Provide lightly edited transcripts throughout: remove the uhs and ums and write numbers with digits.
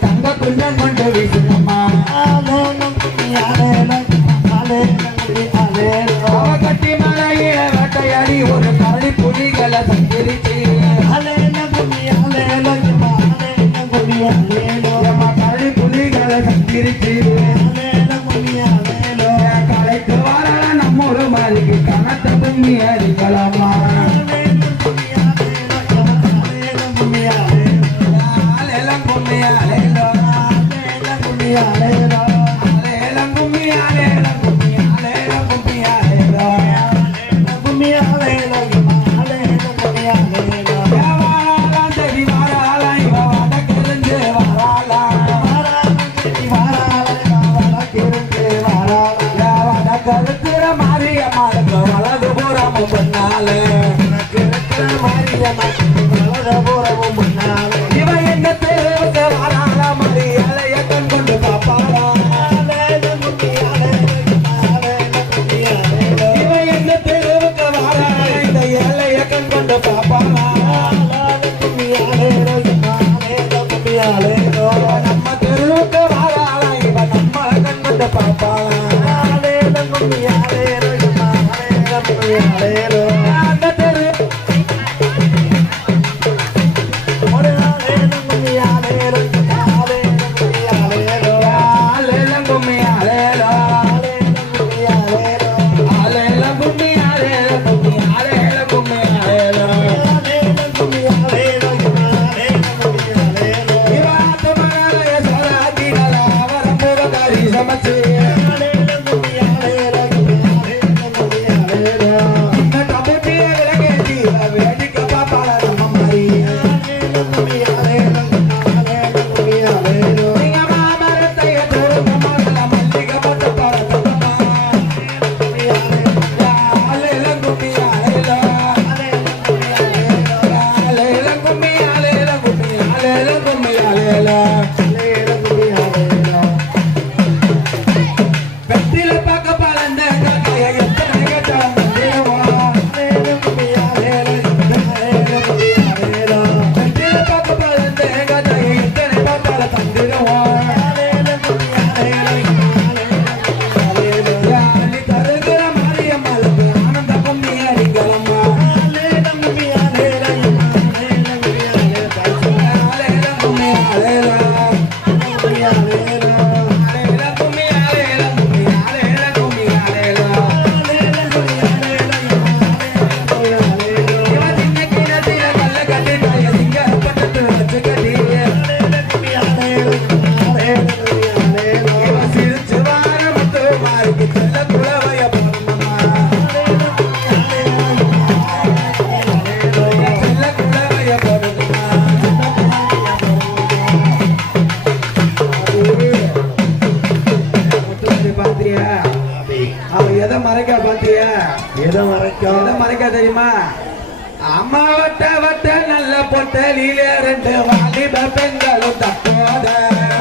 தங்க குஞ்சம் கொண்டு வீசுங்கம்மா கட்டி மலையில வேட்டையாடி ஒரு கரடி புலிகளை சந்திரிச்சு கரடி புலிகளை சந்திரிச்சு கலைக்கு வரல நம்ம ஒரு மாதிரிக்கு கணத்தை பொங்கி அடிக்கலாமா இவன் எங்க தெருவுக்கு வராள மாதிரி இலைய கண் கொண்டு பாப்பாளா இவன் எங்க தெருவுக்கு வராள இந்த இலைய கண் கொண்டு பாப்பாளா நம்ம தெருவுக்கு வராள இவன் நம்மள கண் கொண்டு பாப்பாளா அந்த தெரு செல்ல குலவைய பாருங்கம்மா செல்ல குலவைய பாருங்கம்மா பாத்திரியா அவன் எதை மறைக்க பாத்தியா எதை மறைக்க தெரியுமா அம்மா வட்ட வட்ட நல்ல பொட்டலிலே ரெண்டு வாலிப பெண்களும் தப்போத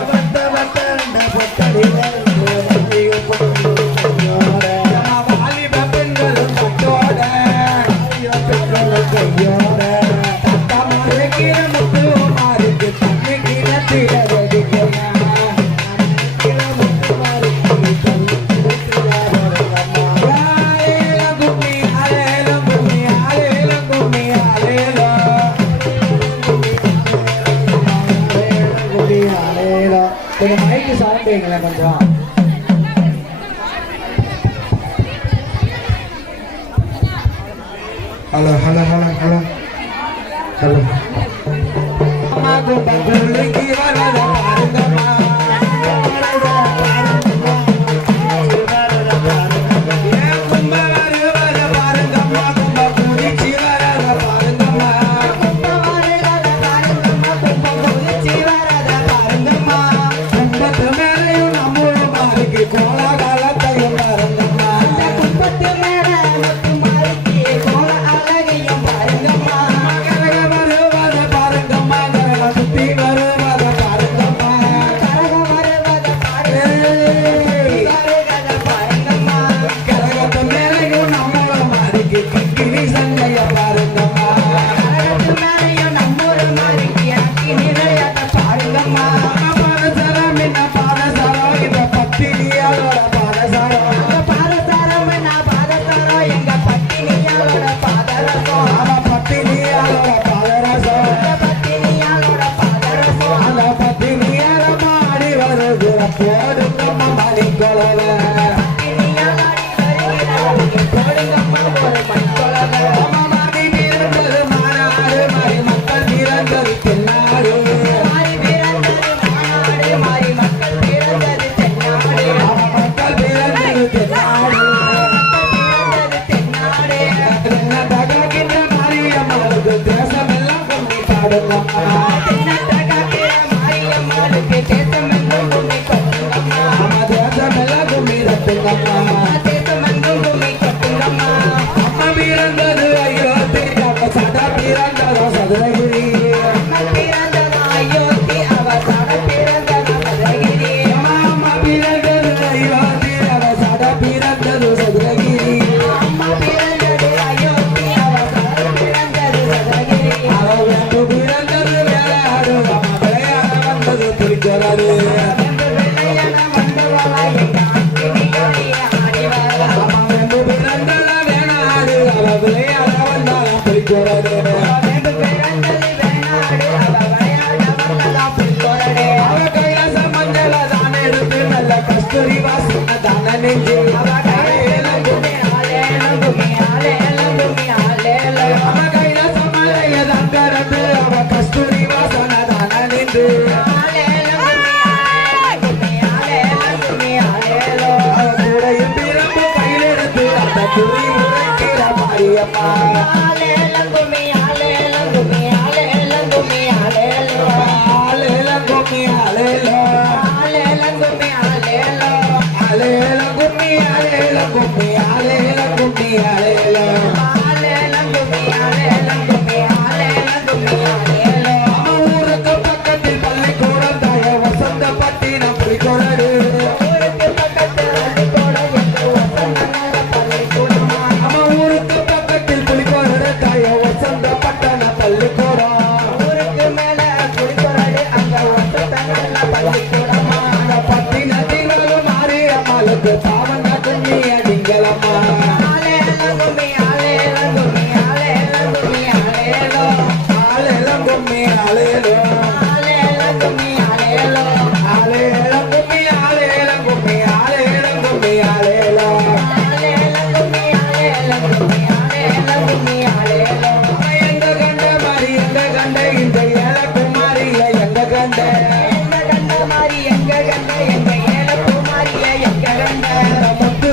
வட்ட வட்ட ரெண்டு பொட்டலிலே வாலிப பெண்களும் தட்டோட கையோட தத்தா முறைக்கிற முத்து மாறிக்கு தண்ணி கிணத்தில கொஞ்சம் மைக்கு சவுண்ட் வைங்களேன் கொஞ்சம் hello hello hello hello hello அம்மா கும்பலுக்கு வரத பாருங்கம்மா முத்து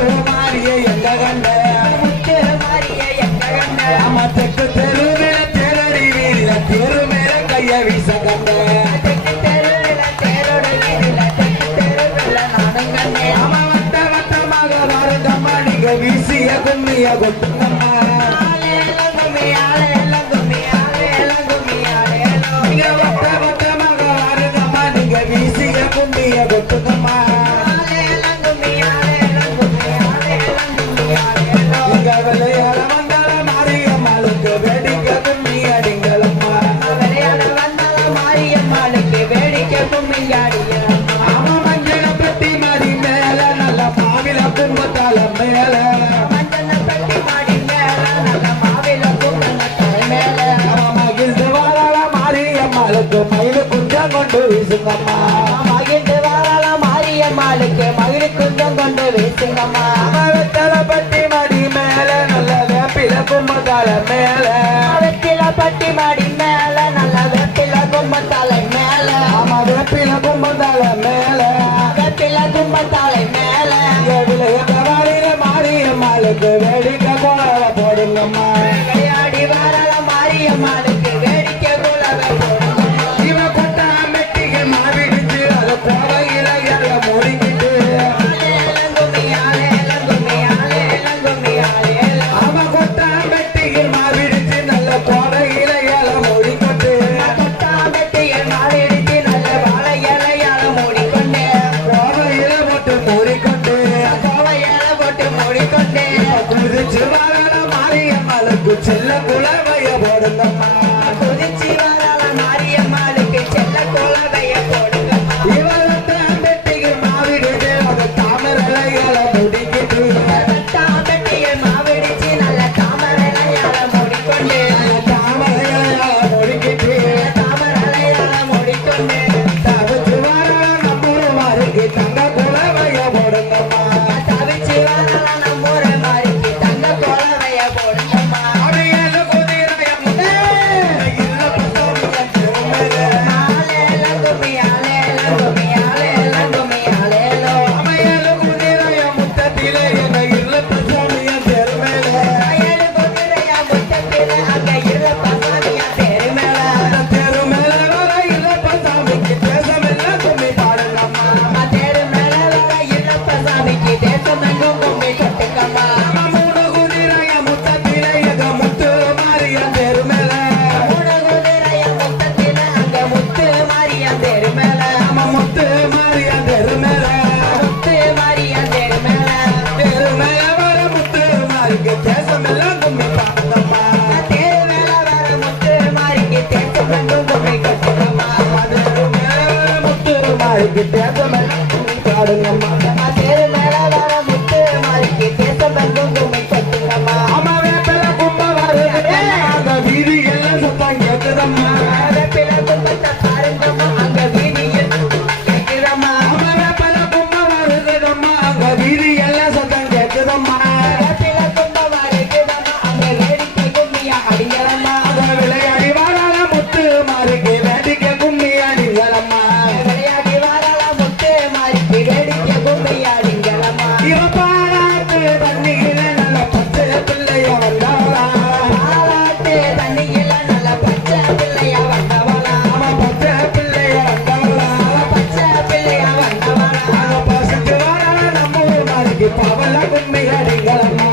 கும்மிய கொட்டுங்கம்மா நீங்க வட்ட வட்டமாக வாருங்கம்மா நீங்க வீசிய கும்மிய கொட்டுங்கம்மா நீங்க விளையாட வந்தால மாரியம்மாளுக்கு வேடிக்கை கும்மி அடிங்களம்மா ஆமா மஞ்சள பெட்டி மாடி மேல நல்ல மாவில கும்பத்தால மேல மகிழ்ந்து வாழ மாரியம்மாளுக்கு மயிலு குஞ்சம் கொண்டு வீசுங்கம்மா மகிழ் குஞ்சம் கொண்டு வீசுங்கம்மா வெத்தலை பட்டி மாடி மேல நல்ல வேப்பில கும்பத்தால மேல வெத்தில பட்டி மாடி மேல நல்ல வெத்தில கும்பத்தலை மேல ஆமா வேப்பில கும்பத்தால மேல வெத்தில கும்பத்தலை மேல விளையாட மாரியம்மாளுக்கு வேடிக்கை கோல போடுங்கம்மா விளையாடி வரல மாரியம்மாளுக்கு வேடிக்கை குலவை போடுங்கம்மா இவ கொட்டா மெட்டிக்கு மாவிடுச்சு அது கோவையில எல்லாம் முடிக்கிட்டு அவ கொட்டா மெட்டிக்கு மாவிடுச்சு நல்ல கோவையில எல்லாம் முடிக்கிட்டு கோவையில போட்டு மூடிக்கொண்டு குதிச்சு வாழ மாரியம்மாளுக்கு செல்ல குலவைய போடுங்கம்மா இவளத்த மெட்டிக்கு மாவிடுச்சு அது தாமரையில முடிக்கிட்டு தாமரையில முடிக்கிட்டு தவிச்சு வாழ நம்மூர் மாறிக்கு தங்க குலவைய போடுங்கம்மா அவையல குதிரைய முன்னே இல்ல பசங்க திருமேல அவையல குதிரைய முத்தத்திலே எங்க இல்ல பசங்க திருமேல திருமேல வர இல்ல பசங்க தேசமெல்லாம் கும்மி பாடுங்கம்மா நம்ம மூணு குதிரைய முத்தத்திலே எங்க முத்து மாறிய திருமேல நம்ம முத்து மாறிய திருமேல திருமேல வர முத்து மாறிக்கு தேசமெல்லாம் கும்மி பாடுங்கம்மா திருமேல வர முத்து மாறிக்கு தேசமெல்லாம் கும்மி பாடுங்கம்மா அம்மா வேப்பில கும்ப வருது அந்த வீதி எல்லாம் சுத்தம் கேக்குதம்மா அம்மா வேப்பில கும்ப வருதுதம்மா அங்க வீதி எல்லாம் சுத்தம் கேக்குதம்மா அத விளையாடி வாழால முத்து மாறிக்கு வேடிக்கை கும்மி அடிங்களம்மா இவ பாராட்டு தண்ணியில நல்ல பச்சை பிள்ளைய வந்தாளா அவன் பச்சை பிள்ளைய வந்தாளா அத பசுக்கு வாழால நம்ம ஊர் மாறிக்கு பவள கும்மி அடிங்களம்மா